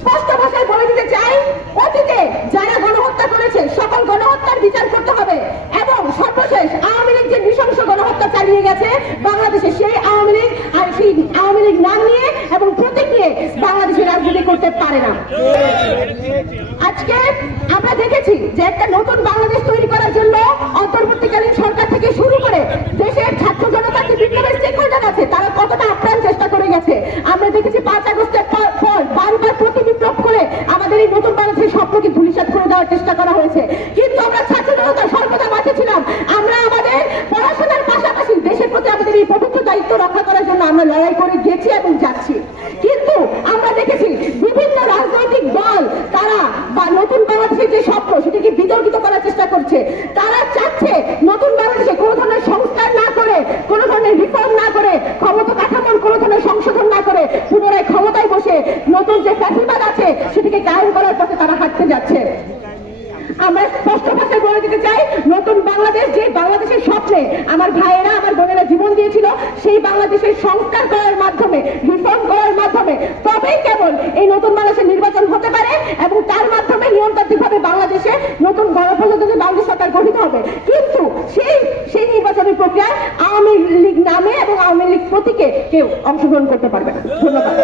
স্পষ্ট ভাষায় বলে দিতে চাই, অতীতে যারা গণহত্যা করেছে, সকল গণহত্যার বিচার করতে হবে। এবং সর্বশেষ আওয়ামী লীগ যে নৃশংস গণহত্যা চালিয়ে গেছে, বাংলাদেশে সেই আওয়ামী লীগ আর সেই আওয়ামী লীগ নাম নিয়ে এবং প্রতীক নিয়ে বাংলাদেশে রাজনীতি করতে পারে না। আজকে আমরা দেখেছি যে একটা নতুন বাংলাদেশ তৈরি করার জন্য অন্তর্বর্তীকালীন সরকার থেকে শুরু করে দেশের ছাত্র জনতার যে বিপ্লবের স্টেক হোল্ডার আছে, তারা কতটা আপ্রাণ চেষ্টা করে গেছে। আমরা দেখেছি পাঁচ আগস্টের পর পর বারবার প্রতি বিপ্লব করে আমাদের এই নতুন বাংলাদেশের স্বপ্নকে ধূলিসাৎ করে দেওয়ার চেষ্টা করা হয়েছে কিন্তু আমরা ছাত্র জনতা সর্বদা মাঠে ছিলাম আমরা আমাদের পড়াশোনার পাশাপাশি দেশের প্রতি আমাদের এই রক্ষা করার জন্য আমরা লড়াই করে গেছি এবং যাচ্ছি। কিন্তু আমরা দেখেছি বিভিন্ন রাজনৈতিক দল, তারা বা নতুন বাংলাদেশের যে স্বপ্ন, সেটাকে বিতর্কিত করার চেষ্টা করছে। তারা চাচ্ছে নতুন বাংলাদেশে কোনো ধরনের সংস্কার না করে, কোনো ধরনের রিফর্ম না করে, ক্ষমতা কাঠামোর কোনো ধরনের সংশোধন না করে পুনরায় ক্ষমতায় বসে নতুন যে ফ্যাসিবাদ আছে, সেটিকে কায়েম করার পথে তারা হাঁটতে যাচ্ছে। আমরা স্পষ্ট ভাষায় বলে দিতে চাই, নতুন বাংলাদেশ যে বাংলাদেশের স্বপ্নে আমার ভাইয়েরা, আমার বোনেরা জীবন দিয়েছিল, সেই বাংলাদেশের সংস্কার করার মাধ্যমে রিফর্ম করার মাধ্যমে, তবেই কেবল এই নতুন বাংলাদেশের নির্বাচন হতে পারে এবং তার মাধ্যমে নিয়মতান্ত্রিকভাবে বাংলাদেশে নতুন গণপ্রজাতন্ত্রী বাংলাদেশ সরকার গঠিত হবে। কিন্তু সেই সেই নির্বাচনের প্রক্রিয়ায় আওয়ামী লীগ নামে এবং আওয়ামী লীগ প্রতীকে কেউ অংশগ্রহণ করতে পারবে না। ধন্যবাদ।